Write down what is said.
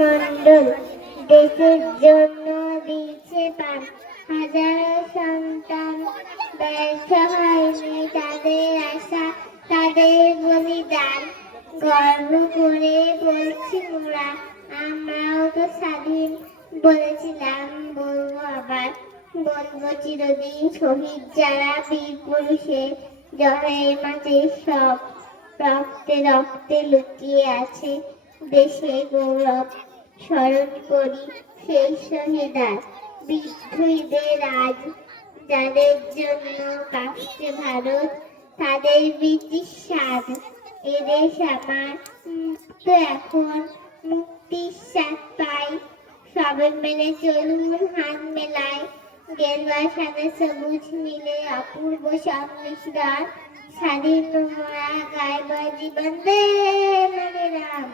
মণ্ডল দেশের জন্য দিয়েছে প্রাণ। হাজারো সন্তান ব্যর্থ হয়নি তাদের আশা, তাদের বলিদান। গর্ব করে বলছি মোরা, আমরাও তো স্বাধীন। বলেছিলাম বলবো আবার, বলবো চিরদিন। শহীদ যারা বীর পুরুষের জয়ের মাঝে সব, রক্তে রক্তে লুকিয়ে আছে দেশে গৌরব। স্মরণ করি সেই শহীদার বিদ্রোহীদের আজ, যাদের জন্য কাঁপছে ভারত, তাদের ব্রিটিশ স্বাদ। এদেশ আমার মুক্ত এখন, মুক্তির স্বাদ পাই। সবে মেনে চলুন হাত মেলায়, গেরুয়া সাদা সবুজ নীলে অপূর্ব সব মিশ্রণ। স্বাধীন মোরা গাইব জীবন দে মেরে রাম।